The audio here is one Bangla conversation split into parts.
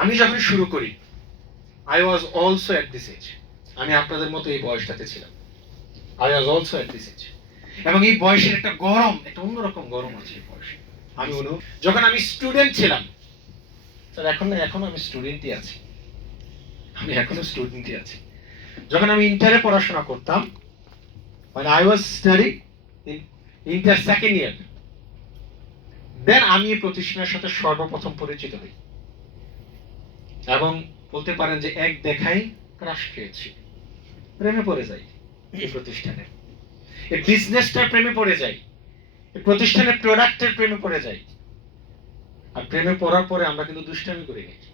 আমি যখন শুরু করি, I was also at this age, আমি আপনাদের মতো এই বয়সটাতে ছিলাম। I was also at this age. এবং এই বয়সের একটা গরম, একটা অন্যরকম গরম আছে এই বয়সে। আমি যখন আমি স্টুডেন্ট ছিলাম, স্যার এখন আমি স্টুডেন্টই আছি, আমি এখনো স্টুডেন্টই আছি। যখন আমি ইন্টারে পড়াশোনা করতাম, when I was studying in inter second year, দেন আমি এই প্রতিষ্ঠানের সাথে সর্বপ্রথম পরিচিত হই এবং বলতে পারেন যে এক দেখাই ক্রাশ খেয়েছি, প্রেমে পড়ে যাই এই প্রতিষ্ঠানে, এই বিজনেসটার প্রেমে পড়ে যাই, এই প্রতিষ্ঠানের প্রোডাক্টের প্রেমে পড়ে যাই। আর প্রেমে পড়ার পরে আমরা কিন্তু দুষ্টামি করে গেছি।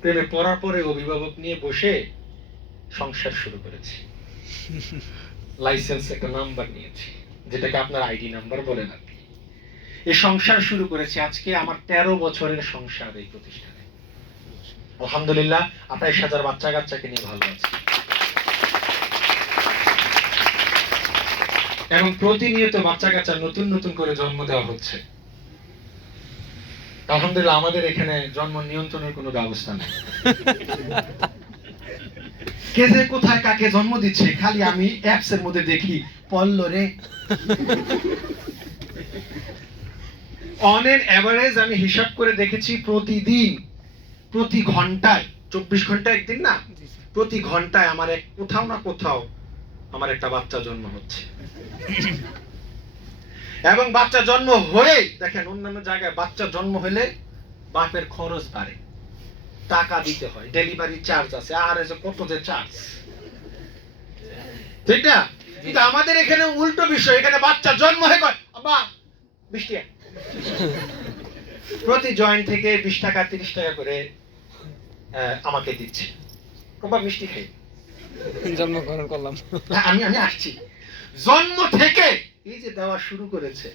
প্রেমে পড়ার পরে অভিভাবক নিয়ে বসে সংসার শুরু করেছি। লাইসেন্স একটা নাম্বার নিয়েছি, যেটাকে আপনার আইডি নাম্বার বলেন আর কি। এই সংসার শুরু করেছি। আজকে আমার 13 বছরের সংসার এই প্রতিষ্ঠানে। আলহামদুলিল্লাহ, 28,000 বাচ্চা কাচ্চাকে নিয়ে ভালো আছি এবং প্রতিনিয়ত বাচ্চা কাচ্চা নতুন নতুন করে জন্ম দেওয়া হচ্ছে। আলহামদুলিল্লাহ, আমাদের এখানে জন্ম নিয়ন্ত্রণের কোনো ব্যবস্থা নেই। কে যে কোথায় কাকে জন্ম দিচ্ছে খালি আমি অ্যাপস এর মধ্যে দেখি, পল্ল রে। অন এন এভারেজ আমি হিসাব করে দেখেছি, প্রতিদিন, প্রতি ঘন্টায়, 24 ঘন্টা একদিন না, প্রতি ঘন্টায় আমার কোথাও না কোথাও আমার একটা বাচ্চা জন্ম হচ্ছে। এবং বাচ্চা জন্ম হয়ে দেখেন, অন্যান্য জায়গায় বাচ্চা জন্ম হলে বাপের খরচ বাড়ে, টাকা দিতে হয়, ডেলিভারি চার্জ আছে, আর কত যে চার্জ, ঠিক না? কিন্তু আমাদের এখানে উল্টো বিষয়, এখানে বাচ্চা জন্ম হয়ে কয় আব্বা 20 টাকা, প্রতি জয়েন্ট থেকে 20 টাকা 30 টাকা করে আমাকে দিচ্ছে। বাবা মিষ্টি খাই, জন্মগ্রহণ করলাম। আমি আসছি। জন্ম থেকে এই যে দেওয়া শুরু করেছে,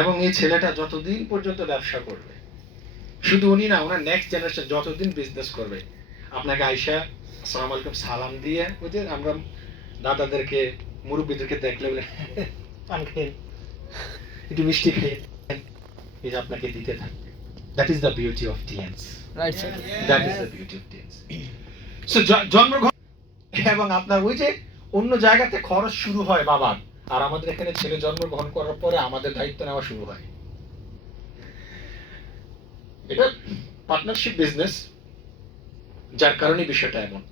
এবং এই ছেলেটা যতদিন পর্যন্ত ব্যবসা করবে, শুধু উনি না, ওনার নেক্সট জেনারেশন যতদিন বিজনেস করবে, আপনাকে আইসা আসসালামু আলাইকুম সালাম দিয়ে, ওই যে আমরা দাদাদেরকে মুরব্বীদেরকে দেখলে বলে পান খেয়ে একটু মিষ্টি খেয়ে, এই যে আপনাকে দিতে থাকবে। That is the beauty of টিএনস, right sir, that is the beauty of টিএনস। So জন্মগ্রহণ এবং আপনার ওই যে অন্য জায়গাতে খরচ শুরু হয় বাবার, আর আমাদের এখানে ছেলে জন্মগ্রহণ করার পরে আমাদের দায়িত্ব নেওয়া শুরু হয়। এটা পার্টনারশিপ বিজনেস, যার কারণে বিষয়টা এমন।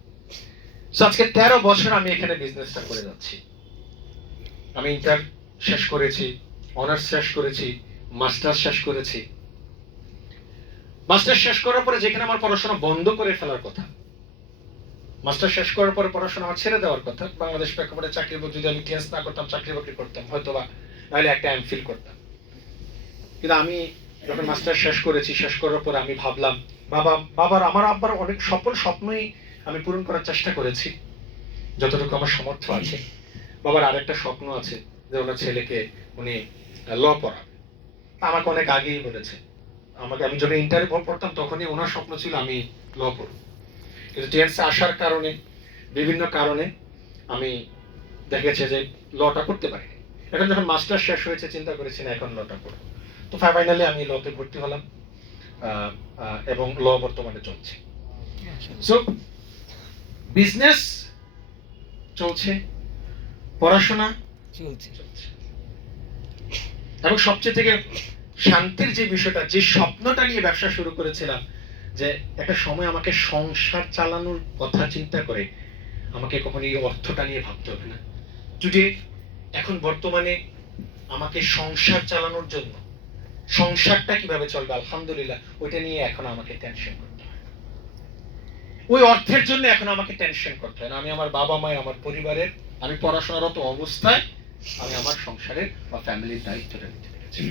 আজকে 13 বছর আমি এখানে বিজনেসটা করে যাচ্ছি। আমি ইন্টার শেষ করেছি, অনার্স শেষ করেছি, মাস্টার্স শেষ করেছি। মাস্টার্স শেষ করার পরে যেখানে আমার পড়াশোনা বন্ধ করে ফেলার কথা, মাস্টার শেষ করার পরে পড়াশোনা আমার ছেড়ে দেওয়ার কথা, বাংলাদেশ প্রেক্ষাপটে চাকরি, যদি আমি টিএনস না করতাম চাকরি বাকরি করতাম হয়তো, বা নাহলে একটা এমফিল করতাম। কিন্তু আমি যখন মাস্টার শেষ করেছি, শেষ করার পরে আমি ভাবলাম আমার আব্বার অনেক স্বপ্নই আমি পূরণ করার চেষ্টা করেছি যতটুকু আমার সামর্থ্য আছে। বাবার আরেকটা স্বপ্ন আছে যে ওনার ছেলেকে উনি ল পড়াবে। আমাকে অনেক আগেই বলেছে, আমি যখন ইন্টারে পড়তাম তখনই ওনার স্বপ্ন ছিল আমি ল পড়ব। কিন্তু টিএনসে আসার কারণে, বিভিন্ন কারণে আমি দেখেছি যে লটা করতে পারিনি। এখন যখন মাস্টার শেষ হয়েছে চিন্তা করেছি না এখন লটা করব। তো ফাইনালি আমি লতে ভর্তি হলাম এবং ল বর্তমানে চলছে। সো বিজনেস চলছে, পড়াশোনা চলছে, এবং সবচেয়ে থেকে শান্তির যে বিষয়টা, যে স্বপ্নটা নিয়ে ব্যবসা শুরু করেছিলাম, যে একটা সময় আমাকে সংসার চালানোর কথা চিন্তা করে আমাকে কখনো এই অর্থটা নিয়ে ভাবতে হবে না। টুডে, এখন বর্তমানে আমাকে সংসার চালানোর জন্য, সংসারটা কিভাবে চলবে আলহামদুলিল্লাহ, ওইটা নিয়ে এখন আমাকে টেনশন করতে হয়। ওই অর্থের জন্য এখন আমাকে টেনশন করতে হয় না। আমি আমার বাবা মায়ের, আমার পরিবারের, আমি পড়াশোনারত অবস্থায় আমি আমার সংসারের বা ফ্যামিলির দায়িত্বটা নিতে পেরেছি।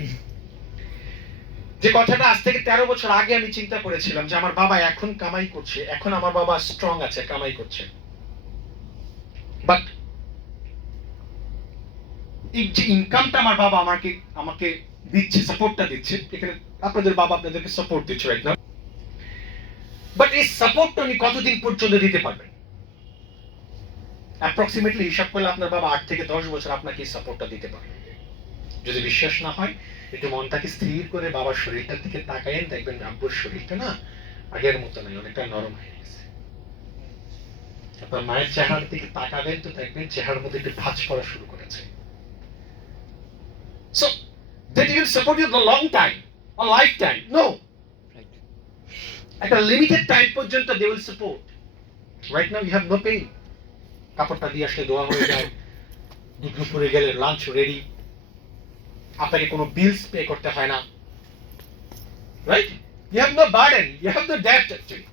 যে কথাটা আজ থেকে 13 বছর আগে আমি চিন্তা করেছিলাম যে আমার বাবা এখন কামাই করছে, এখন আমার বাবা স্ট্রং আছে, কামাই করছে, বাট এই যে ইনকামটা আমার বাবা আমাকে দিচ্ছে, সাপোর্টটা দিচ্ছে, এখানে আপনাদের বাবা আপনাদেরকে সাপোর্ট দিচ্ছে রাইট নাও, বাট এই সাপোর্টটা উনি কতদিন পর্যন্ত দিতে পারবেন? অ্যাপ্রক্সিমেটলি হিসাব করলে আপনার বাবা 8 থেকে 10 বছর আপনাকে এই সাপোর্টটা দিতে পারবে। যদি বিশ্বাস না হয় একটু মনটাকে স্থির করে বাবার শরীরটার দিকে তাকায়েন, দেখবেন আব্বুর শরীরটা না আগের মতো নাই, অনেকটা নরম হয়ে গেছে। আপনার মায়ের চেহারার দিকে তাকাবেন তো দেখবেন চেহারার মধ্যে একটু ভাঁজ পড়া শুরু করেছে। So they didn't support you the long time, a lifetime. No. Right. একটা লিমিটেড টাইম পর্যন্ত they will support. Right now you have no pain. কাপড়টা দিয়ে আসলে দোয়া হয়ে যায়, দুপুরে গেলে লাঞ্চ রেডি, আপনাকে কোনো বিলস পে করতে হয় না, right? You have no burden, you have no debt actually.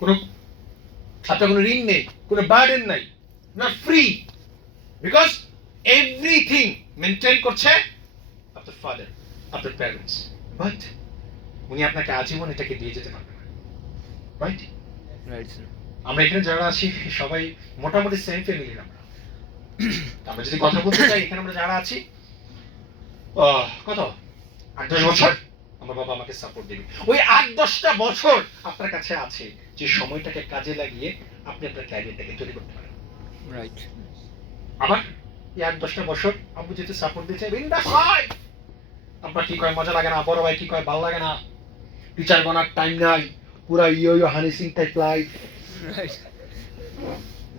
কোনো আপনার কোনো ঋণ নেই, কোনো বার্ডেন নাই, not free, because everything maintain করছে আপনার ফাদার, আপনার প্যারেন্টস। বাট উনি আপনাকে আজীবন এটাকে দিয়ে যেতে পারবেন না, রাইট? Right sir. আমরা এখানে যারা আছি সবাই মোটামুটি সেম ফ্যামিলির। আমরা যদি কথা বলতে চাই, এখানে আমরা যারা আছি কত 8-10 বছর আমার বাবা আমাকে সাপোর্ট দিবে। ওই 8-10টা বছর আপনার কাছে আছে, যে সময়টাকে কাজে লাগিয়ে আপনি আপনার ক্যারিয়ারটাকে তৈরি করতে পারেন, রাইট। আবার এই 8-10টা বছর আব্বু যেতে সাপোর্ট দিতে আপনার কি কয় মজা লাগে না, বড় ভাই কি কয় ভালো লাগে না, টিচার বানার টাইম নাই, পুরা ইয়ো Honey Singh type life, right.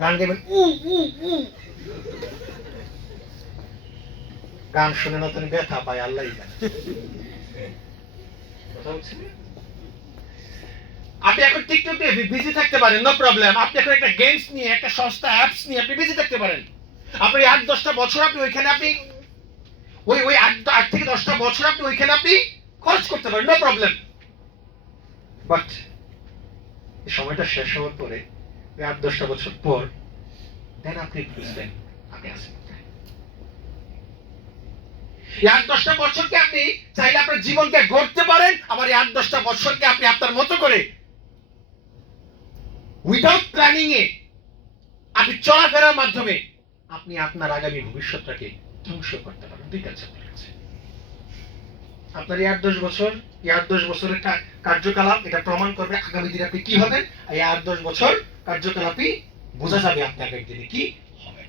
গান গাইবেন গান শুনে নতুন ব্যথা পায় আল্লাহ জানে। আপনি এখন টিকটক দিয়ে বিজি থাকতে পারেন, নো প্রবলেম। আপনি এখন একটা গেমস নিয়ে, একটা সস্তা অ্যাপস নিয়ে আপনি বিজি থাকতে পারেন। আপনি 8-10টা বছর আপনি ওইখানে আপনি ওই 8 থেকে 10টা বছর আপনি ওইখানে আপনি খরচ করতে পারেন, নো প্রবলেম। বাট এই সময়টা শেষ হওয়ার পরে 8-10টা বছর পর দেন আপনি বুঝবেন আপনি আসেন। 8-10টা বছরকে আপনি চাইলে আপনার জীবনকে গড়তে পারেন, আবার 8-10টা বছরকে আপনি আপনার মতো করে উইদাউট প্ল্যানিং এ আপনি চলাফেরার মাধ্যমে আপনি আপনার আগামী ভবিষ্যৎটাকে ধ্বংস করতে পারেন। ঠিক আছে, আপনার কাছে আপনার 8-10 বছর, 8-10 বছরের কার্যকলাপ এটা প্রমাণ করবে আগামী দিনে আপনি কি হবেন। এই 8-10 বছর কার্যকলাপই বোঝা যাবে আপনি আগামী দিনে কি হবেন।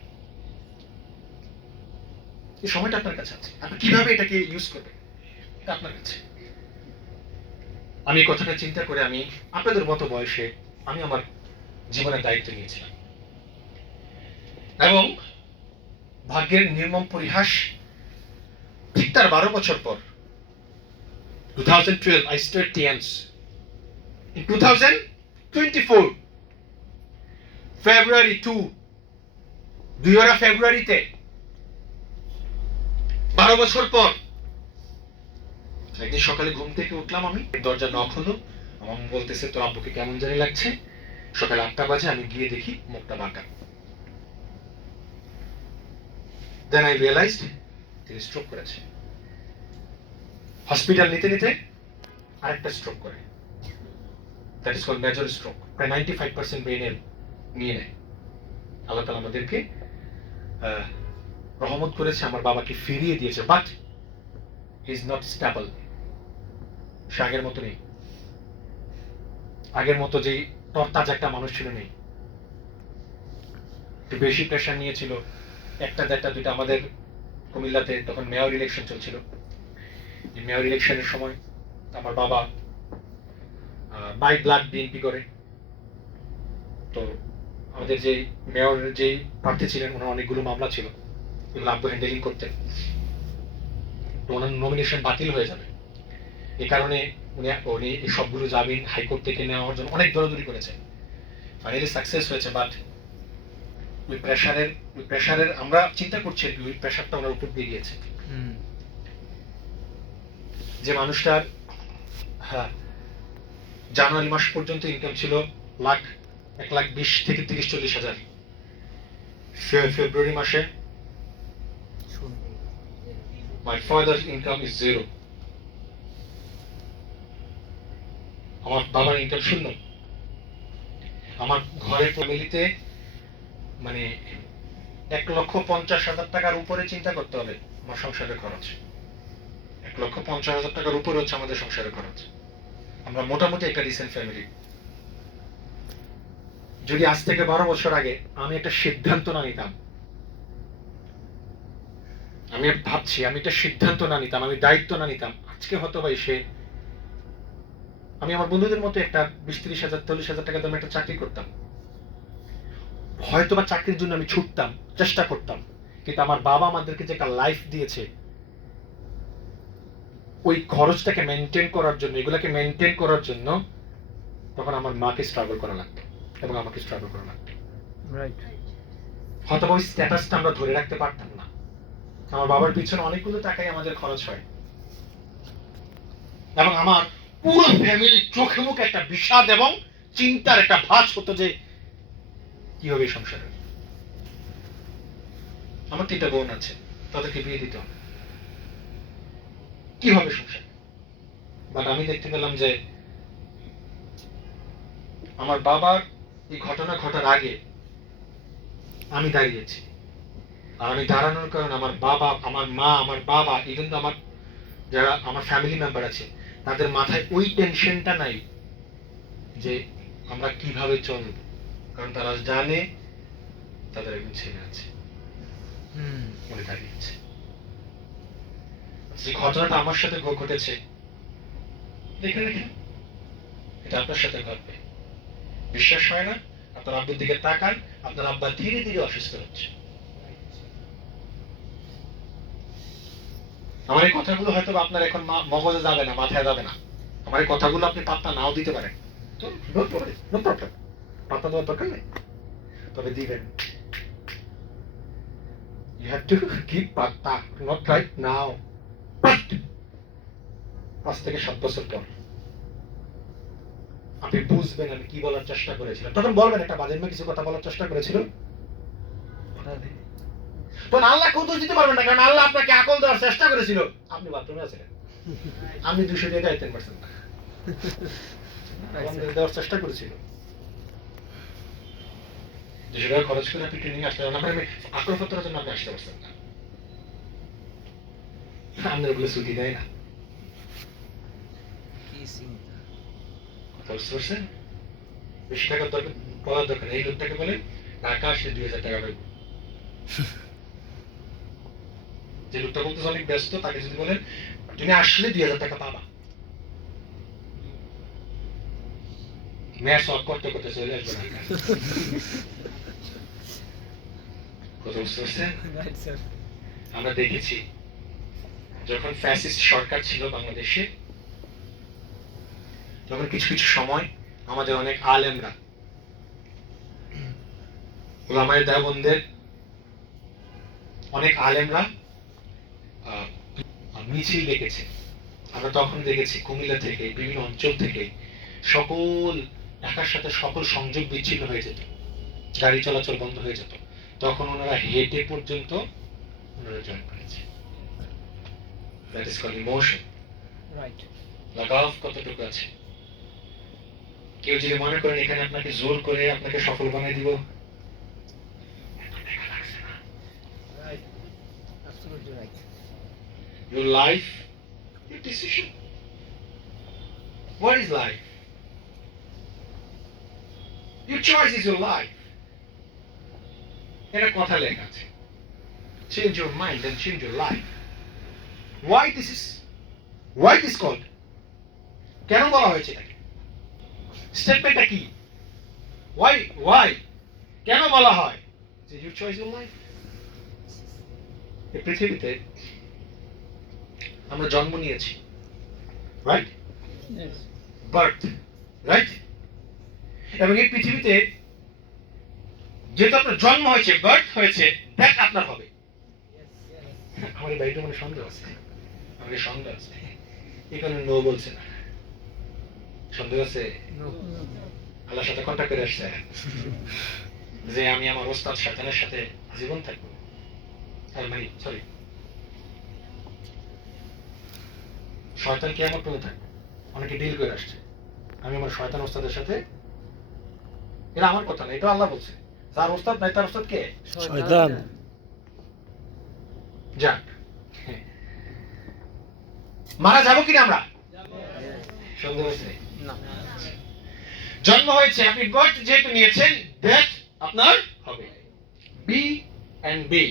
এই সময়টা আপনার কাছে আছে, আপনি কিভাবে এটাকে ইউজ করবেন এটা আপনার কাছে। আমি এই কথাটা চিন্তা করে আমি আপনাদের মতো বয়সে আমি আমার জীবনের দায়িত্ব নিয়েছিলাম, এবং ভাগ্যের নির্মম পরিহাস, ঠিক তার 12 বছর পর 2012 I stood TANS. In 2024 February 2 ফেব্রুয়ারিতে 12 বছর পর একদিন সকালে ঘুম থেকে উঠলাম, আমি দরজা নক হলো, আমার বলতেছে তোর আব্বুকে কেমন জানি লাগছে। সকাল 8টা বাজে, আমি গিয়ে দেখি মুখটা বাঁকা। Then I realized তিনি স্ট্রোক করেছে। হসপিটাল নিতে নিতে আরেকটা স্ট্রোক করে, that is called major stroke. প্রায় 95% ব্রেনের নিয়ে নেয়। আল্লাহ তাআলা আমাদেরকে রহমত করেছে, আমার বাবাকে ফিরিয়ে দিয়েছে, but he is not stable. সে আগের মতো নেই, আগের মতো যেই তরতাজা একটা মানুষ ছিল নেই। একটু বেশি প্রেশার নিয়েছিল, 1টা 2টা আমাদের কুমিল্লাতে তখন মেয়র ইলেকশন চলছিল। এই মেয়র ইলেকশনের সময় আমার বাবা বাই ব্লাড বিএনপি করে। তো আমাদের যে মেয়রের যে প্রার্থী ছিলেন ওনার অনেকগুলো মামলা ছিল, এগুলো আব্বু হ্যান্ডেলিং করতেন। তো ওনার নমিনেশন বাতিল হয়ে যাবে, এই কারণে উনি এই সবগুলো জামিন হাইকোর্ট থেকে নেওয়ার জন্য অনেক দৌড়াদৌড়ি করেছেন। ফাইনালি সাকসেস হয়েছে, বাট ওই প্রেশারের আমরা চিন্তা করছি আর কি, ওই প্রেশারটা ওনার উপর দিয়ে গিয়েছে। যে মানুষটার জানুয়ারি মাস পর্যন্ত ইনকাম ছিল 1,20,000 থেকে 30-40 হাজার, ফেব্রুয়ারি মাসে my father's income is 0. আমার বাবার ইনকাম 0। আমার ঘরের ফ্যামিলিতে মানে 1,50,000 টাকার উপরে চিন্তা করতে হবে আমার সংসারের খরচ। 1,50,000 টাকার উপরে হচ্ছে আমাদের সংসারের খরচ। আমরা মোটামুটি একটা রিসেন্ট ফ্যামিলি। যদি আজ থেকে 12 বছর আগে আমি একটা সিদ্ধান্ত না নিতাম, আমি ভাবছি আমি একটা সিদ্ধান্ত না নিতাম, আমি দায়িত্ব না নিতাম, আজকে হয়তো বা এসে আমি আমার বন্ধুদের মতো একটা 20-30 হাজার 40 হাজার টাকা দামে একটা চাকরি করতাম, হয়তো বা চাকরির জন্য আমি ছুটতাম, চেষ্টা করতাম, কিন্তু আমার বাবা আমাদেরকে যে একটা লাইফ দিয়েছে, ওই খরচটাকে মেনটেন করার জন্য, এগুলাকে মেনটেন করার জন্য তখন আমার মাকে স্ট্রাগল করা লাগতো এবং আমাকে স্ট্রাগল করা লাগতো। Right. হয়তো ওই স্ট্যাটাসটা আমরা ধরে রাখতে পারতাম না। আমার বাবার পিছনে অনেকগুলো টাকাই আমাদের খরচ হয়, এবং আমার পুরো ফ্যামিলি চোখে মুখে একটা বিষাদ এবং চিন্তার একটা ভাঁজ হতো যে কি হবে এই সংসারে। আমার 3টা বোন আছে, তাদেরকে বিয়ে দিতে হবে, কি হবে সংসার। বাট আমি দেখতে পেলাম যে আমার বাবার এই ঘটনা ঘটার আগে আমি দাঁড়িয়েছি, আর আমি দাঁড়ানোর কারণে আমার বাবা, আমার মা, আমার বাবা, ইভেন তো আমার যারা আমার ফ্যামিলি মেম্বার আছে, তাদের মাথায় ওই টেনশনটা নাই যে আমরা কিভাবে চলব, কারণ তারা জানে তাদের একজন ছেলে আছে, মনে দাঁড়িয়েছে। যে ঘটনাটা আমার সাথে ঘটেছে, দেখে দেখে এটা আপনার সাথে ঘটবে, বিশ্বাস হয় না? আপনার আব্বুর দিকে তাকান, আপনার আব্বা ধীরে ধীরে অসুস্থ হচ্ছে। আমার এই কথাগুলো হয়তো আপনার এখন মগজে যাবে না, মাথায় যাবে না, আমার এই কথাগুলো আপনি পাত্তা নাও দিতে পারেন, তো নো প্রবলেম, পাত্তা দেওয়ার দরকার নেই, তবে দিবেন। You have to give পাত্তা, not right now, but 5 থেকে 7 বছর পর আপনি বুঝবেন আমি কি বলার চেষ্টা করেছিলাম। তখন বলবেন একটা বাজে মেয়ে কিছু কথা বলার চেষ্টা করেছিল, তো আল্লাহ কেউ দোষ দিতে পারবেন না, কারণ আল্লাহ আপনাকে আকল দেওয়ার চেষ্টা করেছিল, আপনি বাথরুমে আছিলেন, আপনি 200 টাকা দিতে পারছেন না, দেওয়ার চেষ্টা করেছিল, 200 টাকা খরচ করে আপনি ট্রেনিং আসতে পারেন, আমি আক্রমণের জন্য আপনি আসতে পারছেন না, আপনার বলে ছুটি দেয় না, কথা বুঝতে পারছেন? বেশি টাকার দরকার বলার দরকার, এই লোকটাকে বলে ঢাকা আসলে 2000 টাকা পাইব, যে লোকটা বলতে অনেক ব্যস্ত, তাকে যদি বলেন তুমি আসলে 2000 টাকা পাবা, মেয়ের সব করতে করতে চলে আসবে ঢাকা। কথা বুঝতে পারছেন? Right, sir. আমরা দেখেছি যখন ফ্যাসিস্ট সরকার ছিল বাংলাদেশে, তখন কিছু কিছু সময় আমাদের অনেক আলেমরা, ওলামায়ে দেওবন্দের অনেক আলেমরা মিছিল ডেকেছে। আমরা তখন দেখেছি কুমিল্লা থেকে, বিভিন্ন অঞ্চল থেকে সকল, ঢাকার সাথে সকল সংযোগ বিচ্ছিন্ন হয়ে যেত, গাড়ি চলাচল বন্ধ হয়ে যেত, তখন ওনারা হেঁটে পর্যন্ত ওনারা জয়েন করেছে। That is called emotion. Right. লাগাভ কতটুকু আছে। কেউ যদি মনে করেন এখানে আপনাকে জোর করে আপনাকে সফল বানিয়ে দিব, Right. Absolutely right. your life, your decision. What is life? Your choice is your life. এটা কথা লেখা আছে, change your mind and change your life. Why this called? কেন বলা হয়েছে এটাকে? স্টেটমেন্টটা কি? Why? কেন বলা হয় যে your choice your life? এই পৃথিবীতে আমরা জন্ম নিয়েছি, রাইট? Yes. Birth, right? এবং এই পৃথিবীতে যেহেতু আপনার জন্ম হয়েছে, বার্থ হয়েছে, দ্যাট আপনার হবে। আমার এই বাড়িটা মানে সন্দেহ আছে, আমাকে সন্দেহ আছে, এখানে নো বলছে না, সন্দেহ আছে। No. আল্লাহর সাথে কন্ট্যাক্ট করে আসছে যে আমি আমার ওস্তাদ শয়তানের সাথে জীবন থাকবো, সরি, শয়তান কি আমার প্রেমে থাকবে, অনেকে ডিল করে আসছে, আমি আমার শয়তান ওস্তাদের সাথে, এটা আমার কথা না, এটা আল্লাহ বলছে, যার ওস্তাদ নাই তার ওস্তাদ কে? শয়তান। যাক, মারা যাবো কিনা আমরা? সন্দেহ আছে? No. জন্ম হয়েছে, আপনি বার্থ যেহেতু নিয়েছেন, ডেথ আপনার হবে। B and B,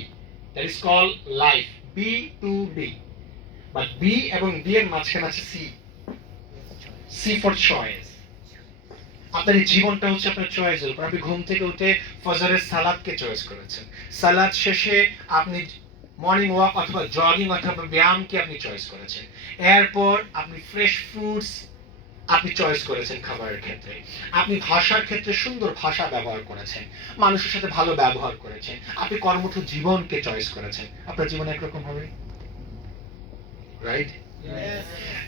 that is call life, B to B, but B এবং বি এর মাঝখানে আছে সি। C for choice. আপনার এই জীবনটা হচ্ছে আপনার চয়েসের উপর। আপনি ঘুম থেকে উঠে ফজরের সালাদকে চয়েস করেছেন, সালাদ শেষে আপনি মর্নিং ওয়াক অথবা জগিং অথবা ব্যায়ামকে আপনি চয়েস করেছেন, এরপর আপনি ফ্রেশ ফ্রুটস আপনি চয়েস করেছেন খাবারের ক্ষেত্রে, আপনি ভাষার ক্ষেত্রে সুন্দর ভাষা ব্যবহার করেছেন, মানুষের সাথে ভালো ব্যবহার করেছেন, আপনি কর্মঠ জীবনকে চয়েস করেছেন। আপনার জীবন একরকম হবে, রাইট?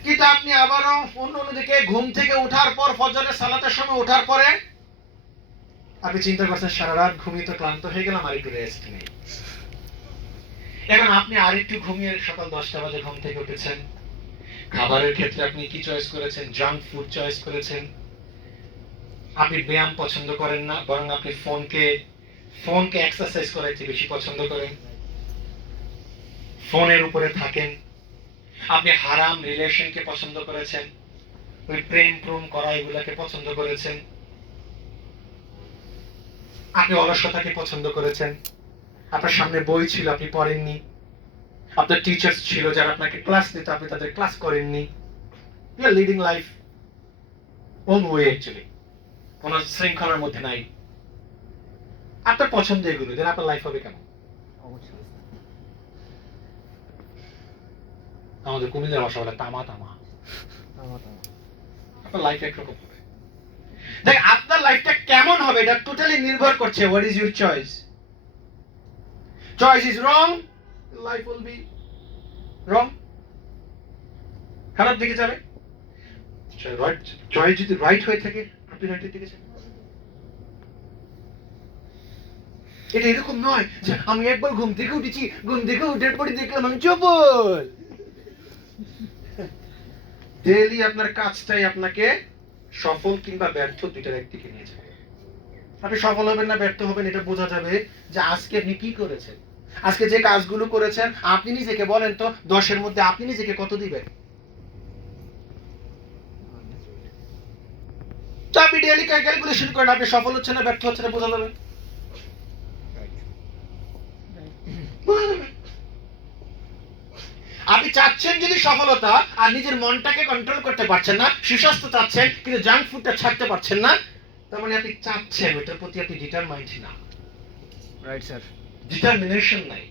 কিন্তু আপনি আবারও অন্যদিকে ঘুম থেকে ওঠার পর ফজরের সালাতের সময় ওঠার পরে আপনি চিন্তা করছেন সারা রাত ঘুমিয়ে তো ক্লান্ত হয়ে গেলাম, আর একটু রেস্ট নেই। এখন আপনি আরেকটু ঘুমিয়ে সকাল 10টা বাজে ঘুম থেকে উঠেছেন। খাবারের ক্ষেত্রে আপনি কি চয়েস করেছেন? জাঙ্ক ফুড চয়েস করেছেন। আপনি ব্যায়াম পছন্দ করেন না, বরং আপনি ফোনকে এক্সারসাইজ করাইতে বেশি পছন্দ করেন, ফোনের উপরে থাকেন। আপনি হারাম রিলেশনকে পছন্দ করেছেন, ওই প্রেম করা এগুলাকে পছন্দ করেছেন। আপনি অলসতাকে পছন্দ করেছেন। আপনার সামনে বই ছিল, আপনি পড়েননি। আপনার টিচার্স ছিল যারা আপনাকে ক্লাস দিত, আপনি তাদের ক্লাস করেননি। You are leading life own way, actually কোনো শৃঙ্খলার মধ্যে নাই। আপনার পছন্দ এগুলো, দেন আপনার লাইফ হবে কেমন? অবশ্যই। আমাদের কুমিল্লার ভাষা বলে তামা তামা। আপনার লাইফ একরকম হবে। দেখ, আপনার লাইফটা কেমন হবে এটা টোটালি নির্ভর করছে what is your choice. Choice is wrong, life will be wrong, খারাপ দিকে যাবে। চয়েস যদি রাইট হয়ে থাকে, আপনি রাইটের দিকে যাবেন। এটা এরকম নয় যে আমি একবার ঘুম থেকে উঠেছি, ঘুম থেকে উঠার পরে দেখলাম আমি চপল। ডেইলি আপনার কাজটাই আপনাকে সফল কিংবা ব্যর্থ দুইটার একদিকে নিয়ে যাবে। আপনি সফল হবেন না ব্যর্থ হবেন এটা বোঝা যাবে যে আজকে আপনি কি করেছেন। আজকে যে কাজগুলো করেছেন, আপনি নিজেকে বলেন তো 10-এর মধ্যে আপনি নিজেকে কত দিবেন? তো আপনি ডেইলি ক্যালকুলেশন করেন, আপনি সফল হচ্ছেন না ব্যর্থ হচ্ছেন না বোঝা যাবে। আপনি চাচ্ছেন যদি সফলতা, আর নিজের মনটাকে কন্ট্রোল করতে পারছেন না, সুস্বাস্থ্য চাচ্ছেন কিন্তু জাঙ্ক ফুডটা ছাড়তে পারছেন না, তার মানে আপনি চাচ্ছেন, ওইটার প্রতি আপনি ডিটারমাইন্ড না, রাইট স্যার। ডিটারমিনেশন নাই।